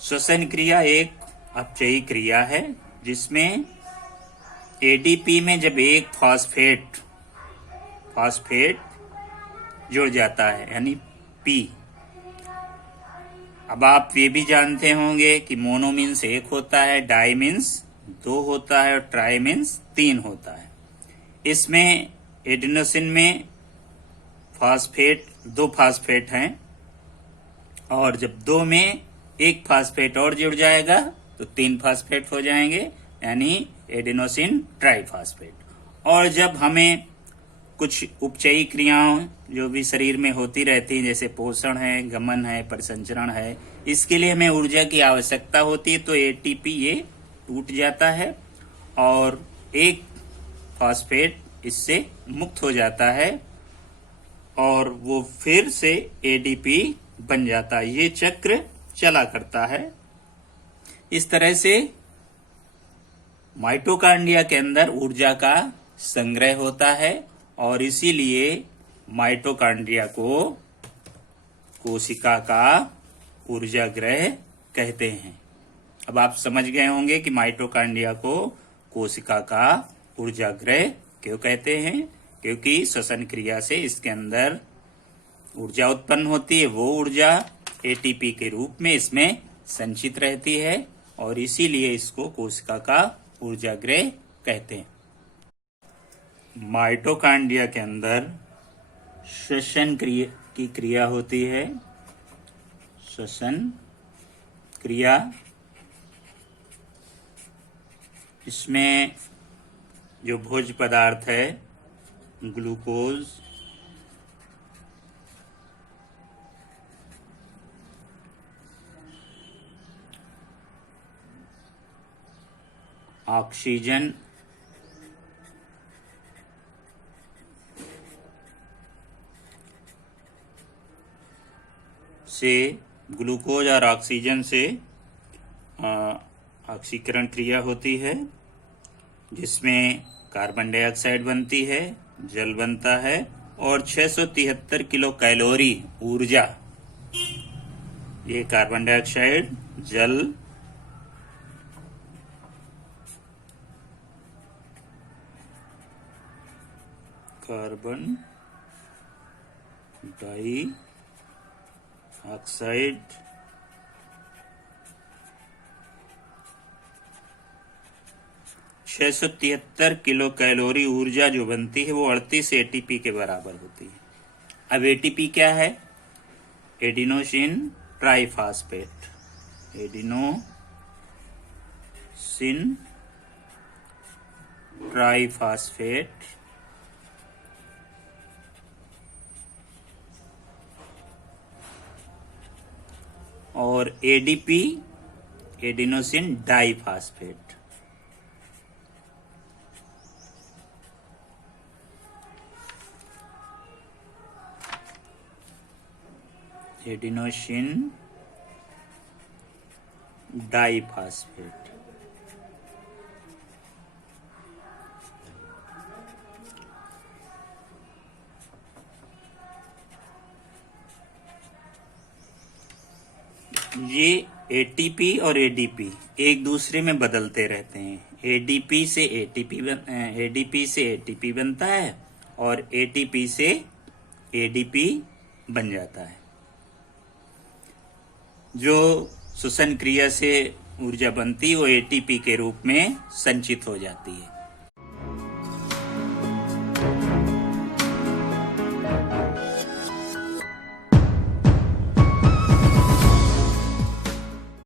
श्वसन क्रिया एक अपचयी क्रिया है जिसमें एडीपी में जब एक फॉस्फेट जुड़ जाता है यानी पी। अब आप ये भी जानते होंगे कि मोनो मीन्स एक होता है, डाई मीन्स दो होता है और ट्राई मीन्स तीन होता है। इसमें एडिनोसिन में दो फास्फेट हैं और जब दो में एक फास्फेट और जुड़ जाएगा तो तीन फास्फेट हो जाएंगे यानी एडिनोसिन ट्राइफास्फेट। और जब हमें कुछ उपचयी क्रियाओं जो भी शरीर में होती रहती हैं जैसे पोषण है, गमन है, परिसंचरण है, इसके लिए हमें ऊर्जा की आवश्यकता होती है तो एटीपी ये टूट जाता है और एक फास्फेट इससे मुक्त हो जाता है और वो फिर से एडीपी बन जाता है। ये चक्र चला करता है। इस तरह से माइटोकांड्रिया के अंदर ऊर्जा का संग्रह होता है और इसीलिए माइटोकांड्रिया को कोशिका का ऊर्जागृह कहते हैं। अब आप समझ गए होंगे कि माइटोकांड्रिया को कोशिका का ऊर्जागृह क्यों कहते हैं, क्योंकि श्वसन क्रिया से इसके अंदर ऊर्जा उत्पन्न होती है। वो ऊर्जा एटीपी के रूप में इसमें संचित रहती है और इसीलिए इसको कोशिका का ऊर्जागृह कहते हैं। माइटोकांड्रिया के अंदर श्वसन की क्रिया होती है। श्वसन क्रिया, इसमें जो भोज्य पदार्थ है ग्लूकोज, ऑक्सीजन, से ग्लूकोज और ऑक्सीजन से ऑक्सीकरण क्रिया होती है जिसमें कार्बन डाइऑक्साइड बनती है, जल बनता है और 673 किलो कैलोरी ऊर्जा ये कार्बन डाइऑक्साइड, जल, कार्बन डाइऑक्साइड, 673 किलो कैलोरी ऊर्जा जो बनती है वो 38 एटीपी के बराबर होती है। अब एटीपी क्या है? एडिनोसिन ट्राइफास्फेट, एडिनोसिन ट्राइफास्फेट और ADP adenosine diphosphate. Adenosine diphosphate. ये एटीपी और एडीपी एक दूसरे में बदलते रहते हैं। एडीपी से एटीपी बनता है और एटीपी से एडीपी बन जाता है। जो श्वसन क्रिया से ऊर्जा बनती है वो एटीपी के रूप में संचित हो जाती है।